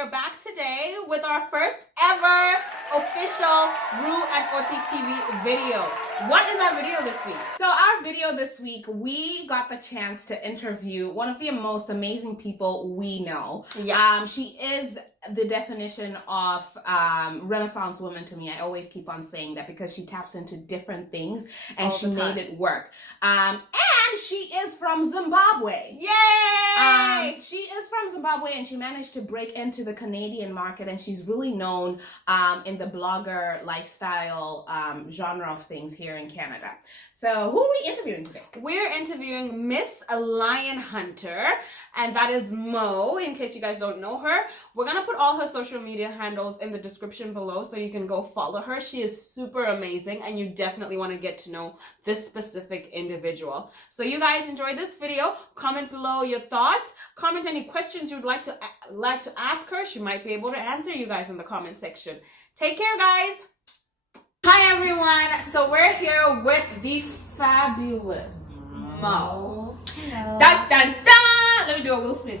are back today with our first ever official Ru&Ot TV video. What is our video this week? So our video this week, we got the chance to interview one of the most amazing people we know. Yeah. She is the definition of Renaissance woman to me. I always keep on saying that because she taps into different things and she made it work. And she is from Zimbabwe. Yay! She is from Zimbabwe and she managed to break into the Canadian market, and she's really known in the blogger lifestyle genre of things here in Canada. So who are we interviewing today? We're interviewing Misslionhunter, and that is Mo, in case you guys don't know her. We're going to put all her social media handles in the description below so you can go follow her. She is super amazing, and you definitely want to get to know this specific individual. So you guys enjoy this video. Comment below your thoughts. Comment any questions you'd like to ask her. She might be able to answer you guys in the comment section. Take care, guys. Hi, everyone. So we're here with the fabulous Mo. Hello. Dun, dun, dun. Let me do a Will Smith.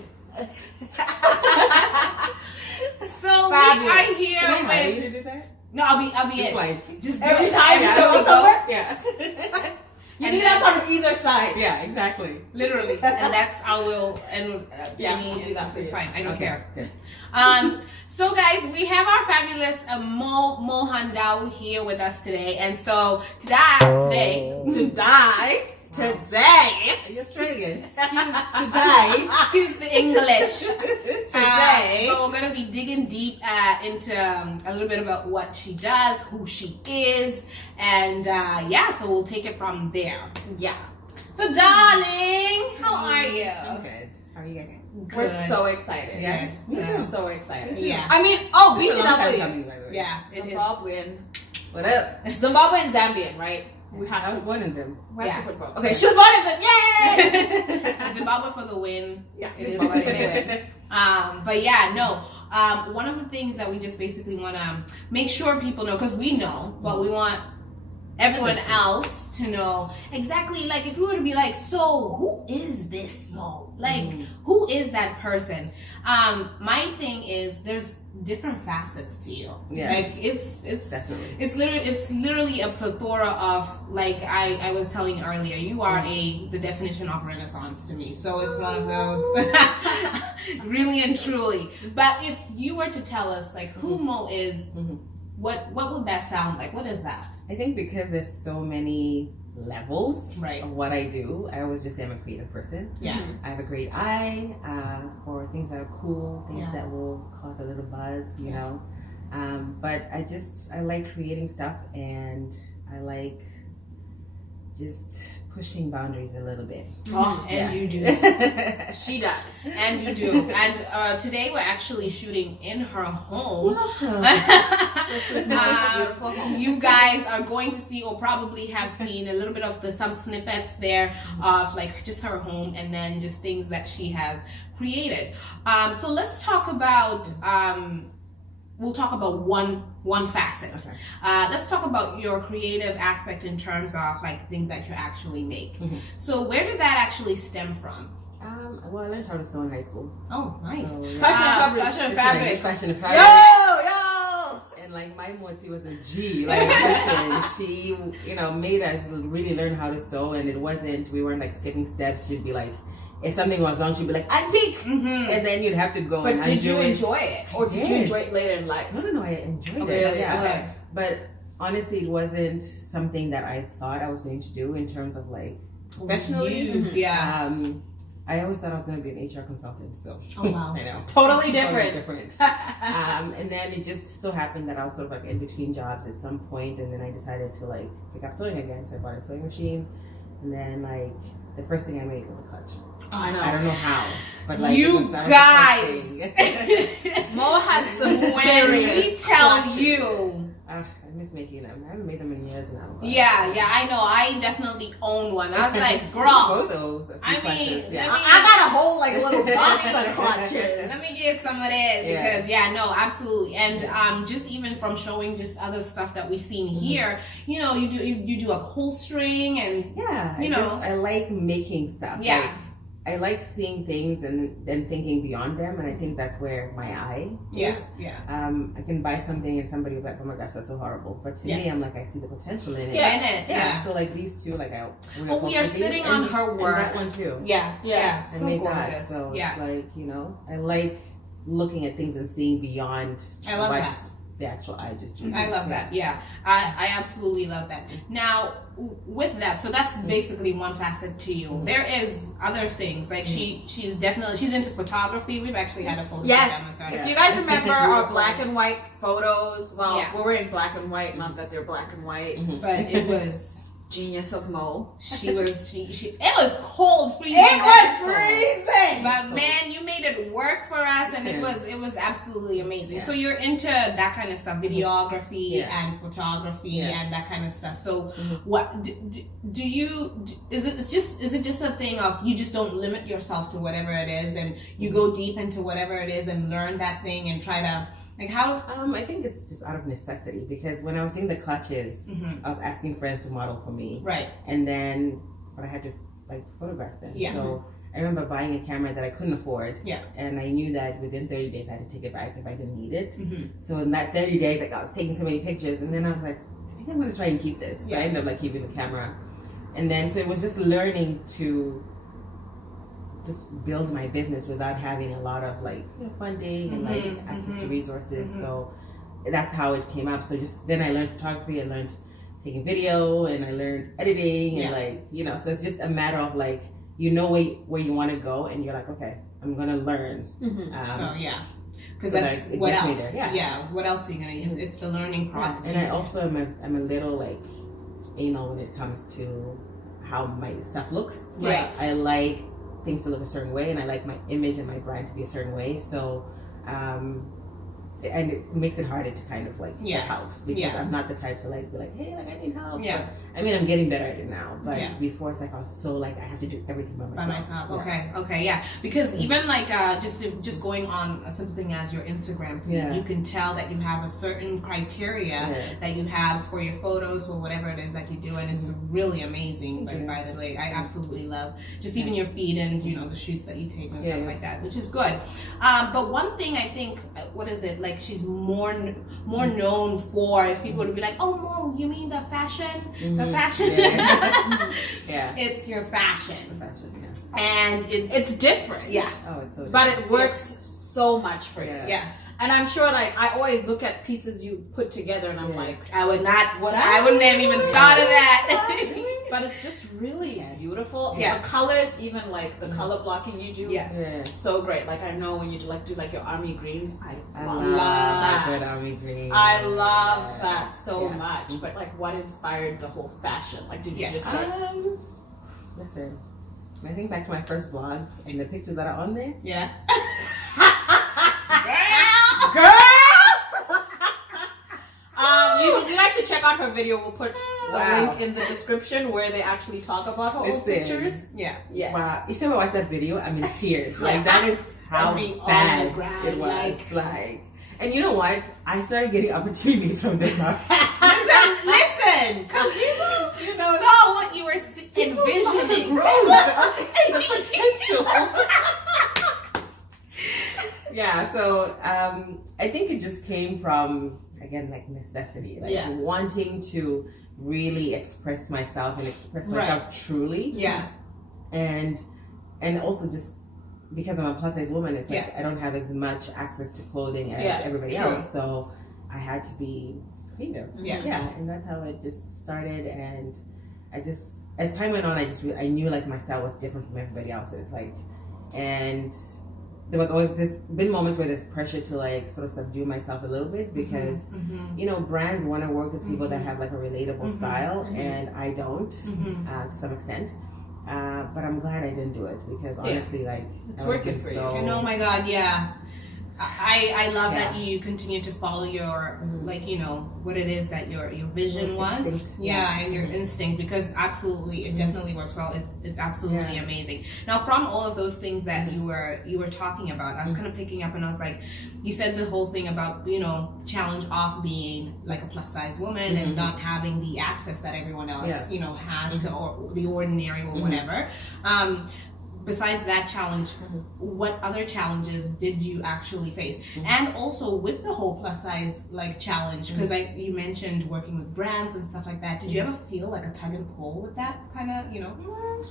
So fabulous. We are here Can I hire you with... to do that? No, I'll be it. Like, just every do it. time Every you show we us go. over? yeah. You need us on either side. Yeah, exactly. Literally. And that's how we'll end. Yeah, we'll do that for it's you. fine. I don't care. Good. So guys, we have our fabulous Mo Handahu here with us today. And so today. Just try again. Excuse the English. Today. So we're gonna be digging deep into a little bit about what she does, who she is, and so we'll take it from there. Yeah. So darling, how are you? I'm good. How are you guys? We're so excited. Yeah. We're Me too. so excited. Yeah. I mean, It's a long time BTW. coming, by the way. Yeah, it is. Zimbabwean. What up? Zimbabwean Zambian, right? We I have was to. born in Zim. We have Yeah. to put both. Okay, she was born in Zim. Yay! Zimbabwe for the win. Yeah. It is what it is. But yeah, no. One of the things that we just basically want to make sure people know, because we know, but we want everyone else to know exactly, like, if we were to be like, so who is this Mo? Like, who is that person? My thing is, there's different facets to you. Yeah. Like, it's Definitely. it's literally a plethora of, like I was telling you earlier, you are the definition of Renaissance to me. So it's one of those really and truly. But if you were to tell us like who Mo is, what would that sound like? What is that? I think because there's so many levels Right. of what I do, I always just say I'm a creative person. Yeah. I have a great eye for things that are cool, things Yeah. that will cause a little buzz, you know. But I like creating stuff, and I like just pushing boundaries a little bit. Oh, and you do. She does. And you do. And today we're actually shooting in her home. Welcome. This is a beautiful home. You guys are going to see, or probably have seen, a little bit of some snippets there of like just her home, and then just things that she has created. So let's talk about we'll talk about one facet. Okay. Let's talk about your creative aspect in terms of like things that you actually make. So where did that actually stem from? Well, I learned how to sew in high school. Oh, nice. So, yeah. Fashion and fabrics. Fashion and This is like fabrics. Fashion and Yo, fabrics. yo! And like my mochi was a G. Like, listen, she, made us really learn how to sew, and we weren't like skipping steps. She'd be like, if something was wrong, she'd be like, "I peek," and then you'd have to go. But and did you undo it. enjoy it? Or did you enjoy it later in life? No, I enjoyed Okay, it. that's good. But honestly, it wasn't something that I thought I was going to do in terms of like professionally. Yeah. I always thought I was going to be an HR consultant. So Oh, wow. I know. Totally different. And then it just so happened that I was sort of like in between jobs at some point, and then I decided to like pick up sewing again. So I bought a sewing machine, and then like the first thing I made was a clutch. I know. I don't know how, but like You that was guys. the first thing. Mo has some When serious we tell clutches. you. I miss making them. I haven't made them in years now. but- Yeah, I know. I definitely own one. I was like, girl. Photos. I mean, yeah. I got a whole like little box of clutches. Let me get some of that because absolutely. And just even from showing just other stuff that we've seen here, you do a whole string and Yeah, you know. I like making stuff. Yeah. Like, I like seeing things and then thinking beyond them, and I think that's where my eye is. I can buy something and somebody will be like, oh my gosh, that's so horrible. But to me, I'm like, I see the potential in it. Yeah. So like these two, like we are sitting on her work. And that one too. Yeah. I So made gorgeous. that. So it's like, you know, I like looking at things and seeing beyond what the actual eye just sees. I love that. Yeah. I absolutely love that. Now, with that, so that's basically one facet to you. There is other things, like she's into photography. We've actually had a photo. Yes. If you guys remember our black and white photos, we're wearing black and white, not that they're black and white, but it was genius of Mo. She it was cold, freezing. It was freezing. But man, you made it work for us, and it was absolutely amazing. So you're into that kind of stuff, videography and photography and that kind of stuff. So what do you is it just a thing of you just don't limit yourself to whatever it is, and you go deep into whatever it is and learn that thing and try to like how? I think it's just out of necessity, because when I was doing the clutches, I was asking friends to model for me. Right. And then, but I had to like photograph them. Yeah. So I remember buying a camera that I couldn't afford. Yeah. And I knew that within 30 days I had to take it back if I didn't need it. So in that 30 days, like I was taking so many pictures, and then I was like, I think I'm gonna try and keep this. So I ended up like keeping the camera. And then, so it was just learning to just build my business without having a lot of like, you know, funding and like access to resources. So that's how it came up. So just then I learned photography, I learned taking video, and I learned editing and like, you know, so it's just a matter of like, you know where you want to go, and you're like, okay, I'm gonna learn. So because so that's that what else. Me there. What else are you gonna use? It's the learning process. And I also am a little like, you know, when it comes to how my stuff looks. Right. I like things to look a certain way, and I like my image and my brand to be a certain way. So, and it makes it harder to kind of like get help, because I'm not the type to like be like, hey, like I need help. Yeah. But, I mean, I'm getting better at it now, but before it's like I was so like I have to do everything by myself. Okay, because even like just going on a simple thing as your Instagram feed, you can tell that you have a certain criteria that you have for your photos or whatever it is that you do, and it's really amazing. By the way, I absolutely love just even your feed and you know the shoots that you take and stuff like that, which is good. But one thing I think, what is it like? She's more known for, if people would be like, oh Mo, you mean the fashion? The fashion? It's your fashion. And it's different. Oh, it's so different. But it works so much for you. And I'm sure, like, I always look at pieces you put together, and I'm like, I wouldn't have even thought of that. But it's just really beautiful. The colors, even like the color blocking you do, so great. Like I know when you do like your army greens, I love that. Good army green. I love that so much. But like, what inspired the whole fashion? Like, did you just like? Listen, when I think back to my first vlog and the pictures that are on there. Girl. You guys should check out her video. We'll put the link in the description where they actually talk about her old pictures. Wow. Each time I watch that video, I'm in tears. Like that is how bad it was. Like, and you know what? I started getting opportunities from this. Listen, because people saw what you were envisioning. The potential. So I think it just came from, again, like necessity, like wanting to really express myself and express myself truly. And also just because I'm a plus size woman, it's like I don't have as much access to clothing as everybody else, so I had to be creative. And that's how it just started. And I just, as time went on, I knew like my style was different from everybody else's. Like, and there was always been moments where there's pressure to like sort of subdue myself a little bit, because you know, brands want to work with people that have like a relatable style, and I don't to some extent. But I'm glad I didn't do it, because honestly, like, it's working for you. And oh my God, I love that you continue to follow your like, you know, what it is that your vision was. Instinct. And your instinct, because absolutely it definitely works well. It's absolutely amazing. Now, from all of those things that you were talking about, I was kind of picking up, and I was like, you said the whole thing about, you know, challenge of being like a plus size woman and not having the access that everyone else you know has to, or the ordinary or whatever. besides that challenge, what other challenges did you actually face? And also with the whole plus size like challenge, because you mentioned working with brands and stuff like that. Did you ever feel like a tug and pull with that kind of, you know?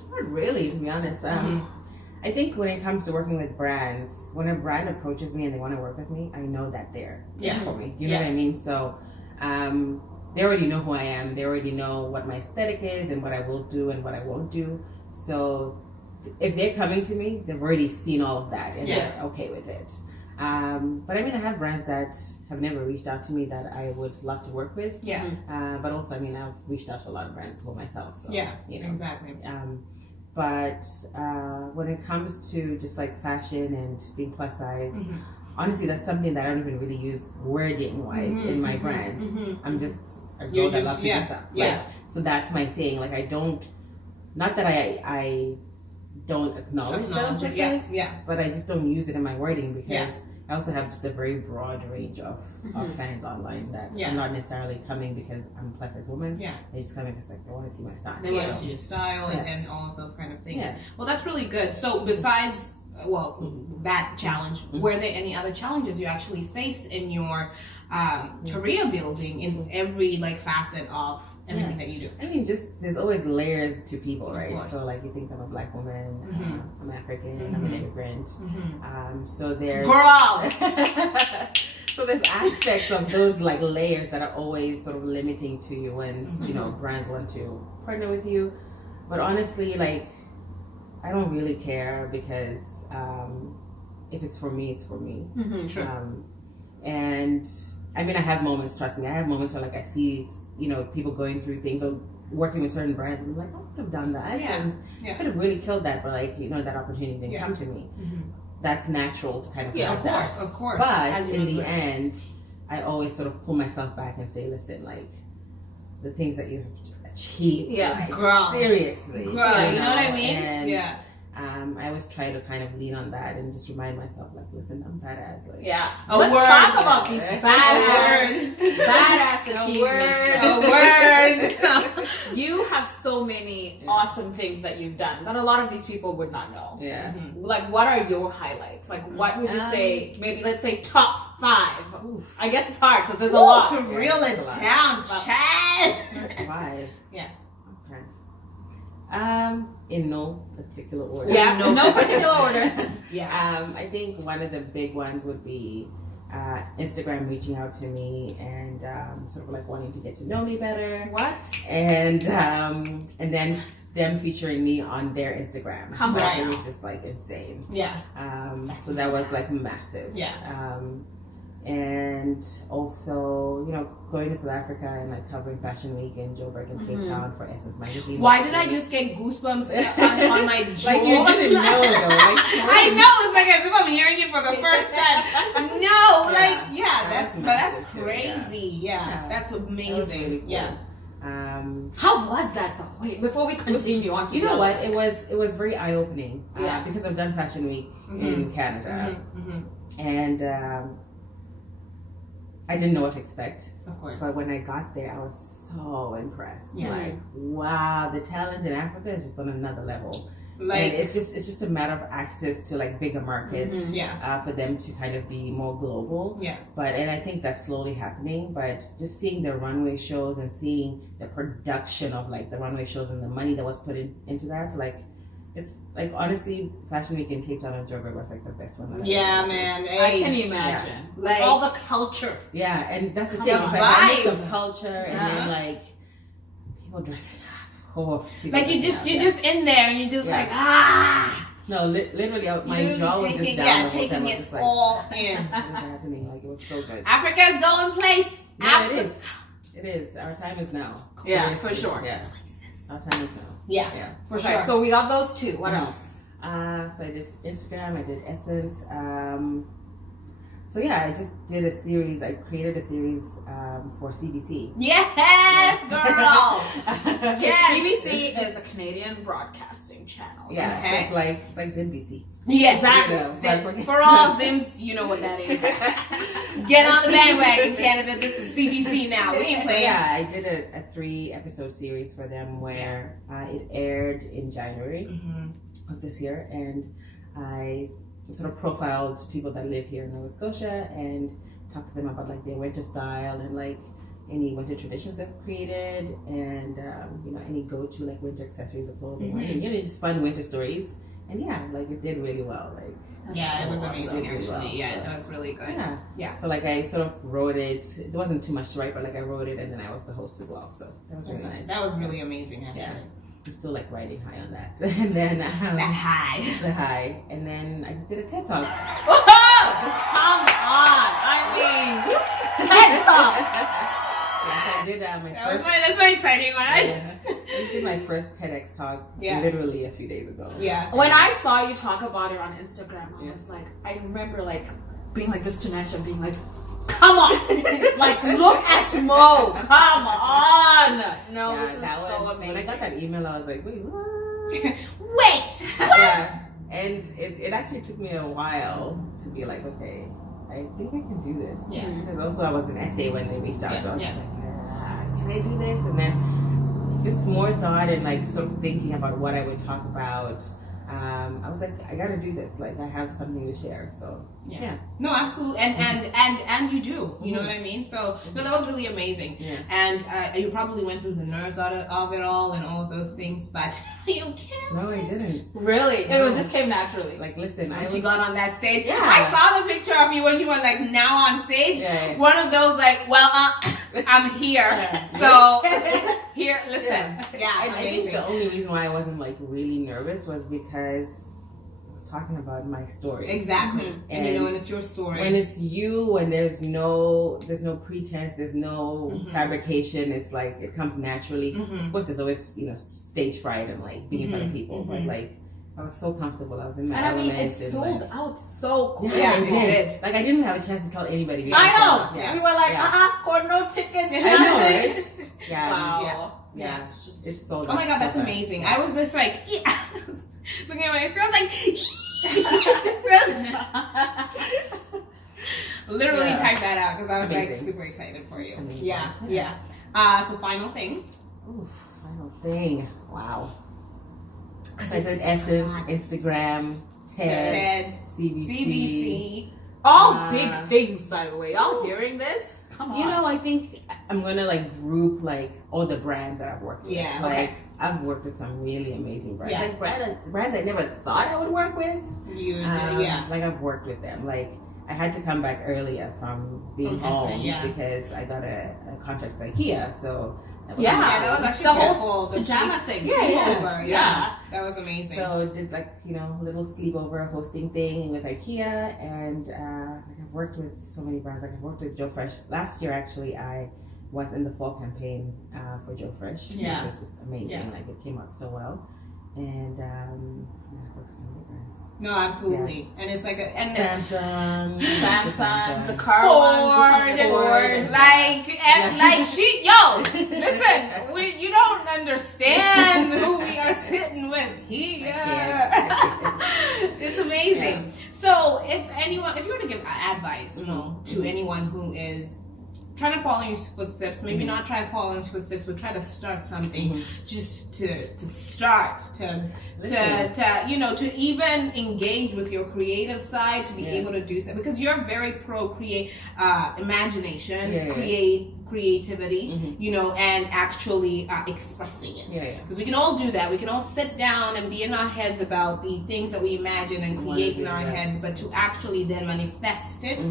Not really, to be honest. I think when it comes to working with brands, when a brand approaches me and they want to work with me, I know that they're for me. Do you know what I mean? So they already know who I am. They already know what my aesthetic is and what I will do and what I won't do. So if they're coming to me, they've already seen all of that and they're okay with it. But I mean, I have brands that have never reached out to me that I would love to work with. Yeah. But also, I mean, I've reached out to a lot of brands for myself. So, you know, exactly. But when it comes to just like fashion and being plus size, honestly, that's something that I don't even really use wording wise in my brand. I'm just a girl that loves to dress up. Like, so that's my thing. Like, I don't, not that I don't acknowledge that I'm plus size, but I just don't use it in my wording because I also have just a very broad range of fans online that I'm not necessarily coming because I'm a plus size woman. They just coming because like they want to see my style. They want to see your style and all of those kind of things. Well, that's really good. So besides that challenge, were there any other challenges you actually faced in your career building in every like facet of everything that you do? I mean, just there's always layers to people, right? So like you think I'm a black woman, I'm African, I'm an immigrant, so there's girl. So there's aspects of those like layers that are always sort of limiting to you when you know brands want to partner with you. But honestly, like I don't really care because if it's for me, it's for me. True. And I mean, I have moments, trust me, I have moments where like I see, you know, people going through things or working with certain brands and I'm like, oh, I could have done that. And I could have really killed that, but like, you know, that opportunity didn't come to me. That's natural to kind of have that. Of course. But in the end, I always sort of pull myself back and say, listen, like the things that you have achieved, like, girl. Seriously. Girl, you know what I mean? And, I always try to kind of lean on that and just remind myself, like, listen, I'm badass. Like, let's talk about these badass achievements. A word. You have so many awesome things that you've done that a lot of these people would not know. Like, what are your highlights? Like, what would you say? Maybe let's say top 5. Oof. I guess it's hard because there's a lot to reel it down, Chad. 5. Yeah. Okay. In no particular order. Yeah, no particular order. I think one of the big ones would be Instagram reaching out to me and sort of like wanting to get to know me better. What? And then them featuring me on their Instagram. Come on. It was just like insane. So that was like massive. And also, you know, going to South Africa and like covering Fashion Week in Joburg and Cape Town for Essence magazine. Why did I just get goosebumps on my jaw? Like you didn't know though. Like, I know, it's like as if I'm hearing it for the first time. No, that's crazy. That's amazing. That was really cool. How was that though? Wait, before we continue on to you know what? It was very eye opening. Because I've done Fashion Week in Canada. And I didn't know what to expect. Of course. But when I got there, I was so impressed. Like, wow, the talent in Africa is just on another level. Like, and it's just a matter of access to like bigger markets for them to kind of be more global. And I think that's slowly happening. But just seeing the runway shows and seeing the production of like the runway shows and the money that was put into that, like it's like honestly, Fashion Week in Cape Town and Joburg was like the best one. That man. I can imagine. Like all the culture. And that's the thing. It's like a mix of culture and then like people dressing up. Like you're just in there and you're just like No, literally, my jaw was just down. Taking it just, like, all in. What was happening? Like it was so good. Africa's going place. Yeah, it is. Our time is now. Yeah, for sure. Yeah, our time is now. Yeah, for sure. So we got those 2. What else? So I did Instagram. I did Essence. So yeah, I just did a series. I created a series for CBC. Yes, girl. Yes, CBC is a Canadian broadcasting channel. Yeah, so it's like ZBC. Yeah, exactly. For all Zims, you know what that is. Get on the bandwagon, Canada. This is CBC now. We ain't playing. Yeah, I did a 3-episode series for them where it aired in January. of this year, and I sort of profiled people that live here in Nova Scotia and talked to them about like their winter style and like any winter traditions they've created, and you know, any go-to like winter accessories or clothing, and, you know, just fun winter stories. And yeah, like it did really well. Like yeah, it was awesome. amazing actually. Really well, Yeah, so. that was really good. Yeah. So like I sort of wrote it. There wasn't too much to write, but like I wrote it, and then I was the host as well. So that was really nice. That was really amazing actually. Yeah. I'm still like riding high on that. And then The high. the high, and then I just did a TED talk. Come on! I mean, TED Talk. Yes, I did my first. That's my exciting one. I just did my first TEDx talk literally a few days ago. Yeah. When I saw you talk about it on Instagram, I was like, I remember like being like this to Nash and being like, come on, like look at Mo, come on. No, Yeah, this is that so was, amazing. when I got that email, I was like, wait, what? Wait. Yeah, and it actually took me a while to be like, okay, I think I can do this. Yeah. Because also I was an essay when they reached out, so I was Yeah. like, can I do this? And then just more thought and like sort of thinking about what I would talk about. I was like, I gotta do this. Like I have something to share. So yeah. No, absolutely, and you do. You know what I mean? So no, that was really amazing. Yeah. And you probably went through the nerves of it all and all of those things, but you killed No, I it. didn't. Really? No. It just came naturally. Like listen, When she got on that stage, Yeah. I saw the picture of you when you were like now on stage. Yeah. One of those like, well, I'm here, Yeah. so here, listen, yeah, And I think amazing. the only reason why I wasn't like really nervous was because I was talking about my story. Exactly, and you know, And and it's your story. When it's you, when there's no pretense, there's no fabrication. It's like it comes naturally. Of course, there's always stage fright and like being in front of people, but like I was so comfortable. I was in my And I mean, element. it and, sold like, out so quick. Yeah, it it did. did. Like I didn't have a chance to tell anybody. because I it sold know. out. Yeah. We were like, Yeah. got no tickets. I know, nothing. right? Yeah. Wow. Yeah. It's just. It's sold Oh out my god, so that's fast. amazing. I was just like, looking at my screen, I was like, literally Yeah. typed that out because I was like Amazing. super excited for you. Amazing. Yeah. So final thing. Oof, final thing. Wow. I said Essence, Instagram, TED, CBC. All big things, by the way. Y'all hearing this? Come on. You know, I think I'm gonna like group like all the brands that I've worked with. Yeah, Like okay. I've worked with some really amazing brands. Yeah. Like brands I never thought I would work with. You did, yeah. Like I've worked with them. Like I had to come back earlier from being From home SA, yeah. because I got a contract with IKEA. So that was Yeah. Yeah, that was actually the pretty whole cool. The pajama sleep- thing. Yeah, yeah. sleepover, Yeah. That was amazing. So did like little sleepover hosting thing with IKEA, and like I've worked with so many brands. Like I've worked with Joe Fresh last year. Actually, I was in the fall campaign for Joe Fresh, Yeah. which was just amazing. Yeah. Like it came out so well, and yeah, I've worked with so many brands. No, absolutely. And it's like Samsung, The car one. Ford, like she, yo, listen, you don't understand who we are sitting with here. It's amazing. So, if you were to give advice, to anyone who is trying to follow in your footsteps, maybe not try to follow in your footsteps, but try to start something, just to start, to even engage with your creative side, to be able to do so, because you're very pro imagination, creativity, and actually expressing it. Because we can all do that. We can all sit down and be in our heads about the things that we imagine and create in our heads, but to actually then manifest it,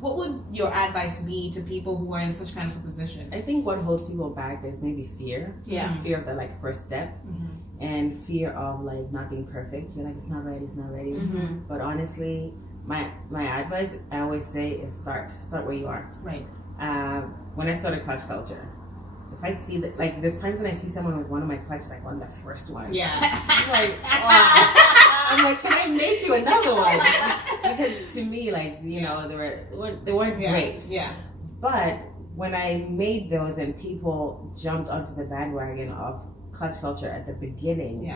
what would your advice be to people who are in such kind of a position? I think what holds people back is maybe fear. Yeah. Fear of the like first step, and fear of like not being perfect. You're like, it's not ready. But honestly, my advice I always say is start where you are. Right. When I started clutch culture, if I see that, like there's times when I see someone with one of my clutches, like one of the first ones. Yeah. I'm like, wow. I'm like, can I make you another one? Because to me, like they weren't great. Yeah. But when I made those and people jumped onto the bandwagon of clutch culture at the beginning,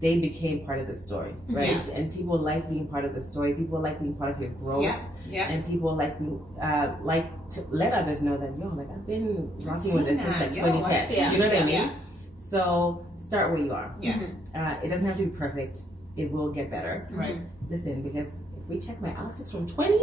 they became part of the story, right? Yeah. And people like being part of the story. People like being part of your growth. Yeah. And people like to let others know that I've been rocking with this since like 2010. Yeah. You know what I mean? Yeah. So start where you are. Yeah. It doesn't have to be perfect. it will get better. Right. Listen, because if we check my outfits from 2011,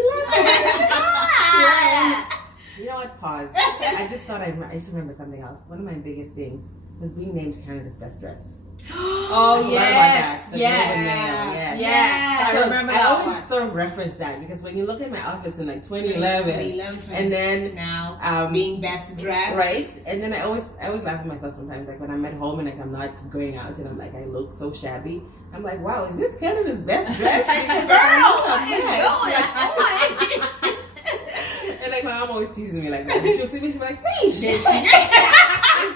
you know what? Pause. I just thought I just remember something else. One of my biggest things was being named Canada's best dressed. Oh yes, yes. Yes. I remember I that always one. sort of reference that because when you look at my outfits in like 2011, and then now being best dressed, right? And then I always laugh at myself sometimes, like when I'm at home and like I'm not going out and I'm like I look so shabby. I'm like, wow, is this Canada's best dressed? Girl, what is going on? And like my mom always teases me like that. She'll see me, she'll be like, hey, shit. Is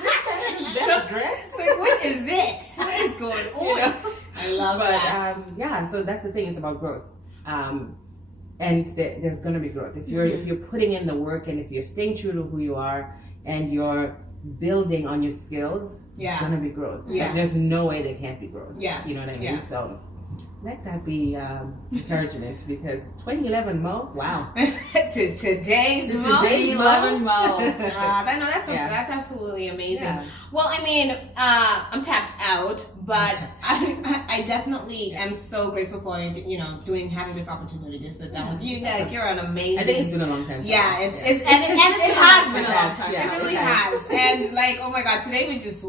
this best dressed? Like, what is it? What is going on? You know? I love that. Yeah, so that's the thing. It's about growth, and there's going to be growth if you're putting in the work and if you're staying true to who you are and you're building on your skills. Yeah. It's going to be growth. Yeah. Like, there's no way there can't be growth. Yeah. You know what I mean? Yeah. So let that be encouragement because 2011 Mo, wow. to today's Mo. 11 Mo. That's absolutely amazing. Yeah. Well, I mean, I'm tapped out, but I definitely am so grateful for having this opportunity to sit down with you. Like, you're an amazing. I think it's been a long time. Yeah, it has been a long time. Yeah, it really has. And like, oh my God, today we just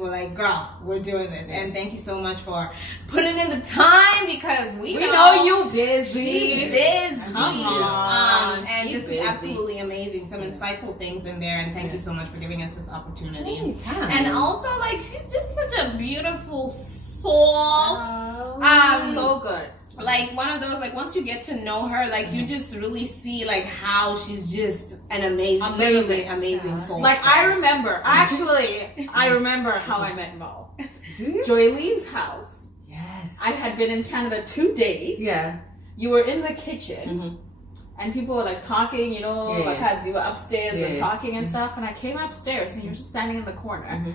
were like, girl, we're doing this, and thank you so much for putting in the time because we know you busy. She's busy. Come on. And this busy. is absolutely amazing. Some insightful things in there, and thank you so much for giving us this opportunity. Anytime. And also, like, she's just such a beautiful soul. So good. Like one of those, like once you get to know her, like you just really see like how she's just an amazing soul. Like I remember how I met Mo. Do you? Joylene's house. Yes. I had been in Canada 2 days. Yeah. You were in the kitchen. And people were like talking, you were upstairs and talking and stuff. And I came upstairs and you were just standing in the corner.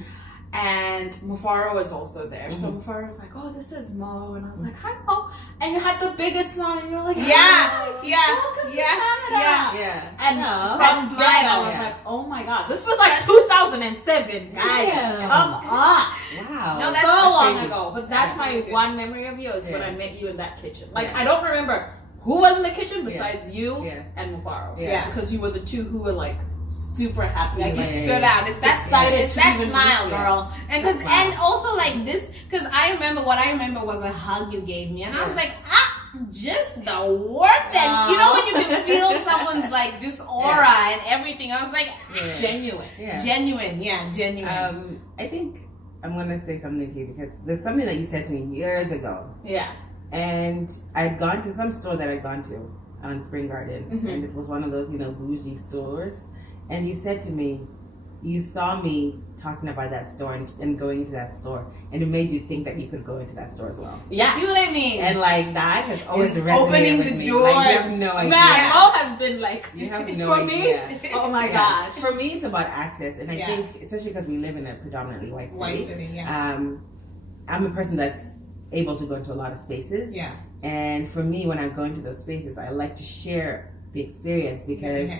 And Mufaro was also there. So Mufaro was like, oh, this is Mo. And I was like, hi, Mo. And you had the biggest smile. And you were like, welcome to Canada. Yeah. And that from then I was like, oh my God. This was like 2007, guys. Yeah. Come on. Wow. No, So that's long crazy. ago. But that's my really good. one memory of you is when Yeah. I met you in that kitchen. Like, Yeah. I don't remember who was in the kitchen besides you and Mufaro. Yeah. Because you were the two who were like super happy. Like you Yeah. stood out. It's that Excited it's to that even smile, meet you. girl. And That smile. and also like this, because I remember was a hug you gave me, and I was like, just the work that when you can feel someone's like just aura and everything. I was like, Genuine. genuine. I think I'm gonna say something to you because there's something that you said to me years ago, Yeah. and I'd gone to some store that I'd gone to on Spring Garden, and it was one of those bougie stores, and you said to me, you saw me talking about that store and going into that store, and it made you think that you could go into that store as well. Yeah. See what I mean? And like that has always resonated opening with the me. doors. Like, you have no idea. Man, Mo has been like, You have no for idea. me, oh my Yeah. gosh. For me, it's about access, and I think, especially because we live in a predominantly white city. White city, yeah. I'm a person that's able to go into a lot of spaces. Yeah. And for me, when I go into those spaces, I like to share the experience because,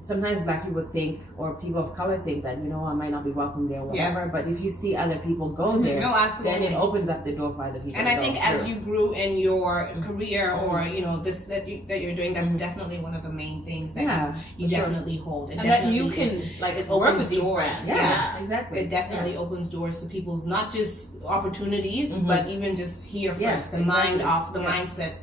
sometimes Black people think, or people of color think that, I might not be welcome there or whatever. But if you see other people go there, No, absolutely. then it opens up the door for other people. And to I go think as through. you grew in your career, or this that you're doing, that's definitely one of the main things that you definitely hold. And that you can work with these doors. brands. Yeah, exactly. It definitely opens doors to people's not just opportunities, but even just here first. Yes, the exactly. mind off the mindset,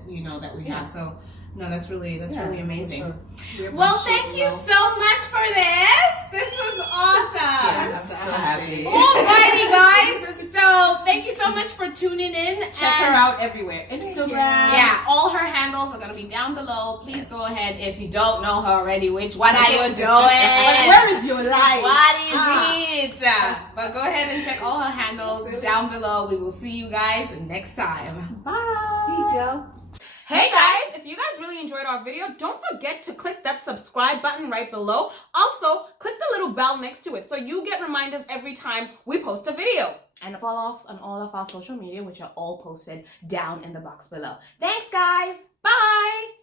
that we have. So no, that's really amazing. For sure. Well, thank you so much for this. This was awesome. Yeah, I'm so happy. Alrighty, guys. So thank you so much for tuning in. Check her out everywhere. Instagram. Yeah, all her handles are gonna be down below. Please go ahead if you don't know her already. What are you doing? Where is your life? What is it? But go ahead and check all her handles down below. We will see you guys next time. Bye. Peace, y'all. Hey guys, if you guys really enjoyed our video, don't forget to click that subscribe button right below. Also, click the little bell next to it so you get reminders every time we post a video. And follow us on all of our social media, which are all posted down in the box below. Thanks, guys. Bye.